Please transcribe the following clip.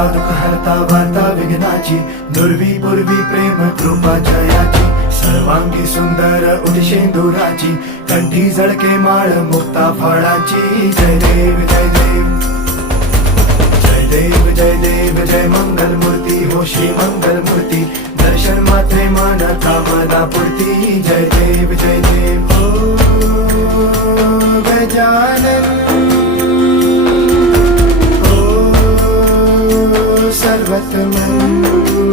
हरता दुःख हरता वार्ता विघ्नाची, दुर्वी पूर्वी प्रेम कृपा जयाची, सर्वांगी सुंदर उदिशेंदुराची, कंठी झळके माळ मुक्ता फळाची. जय देव जय देव जय देव जय देव जय मंगल मूर्ती हो श्री मंगल मूर्ती, दर्शन मात्रे मन कामना पूर्ती. जय देव जय देव हो गजानन हो सर्वतमन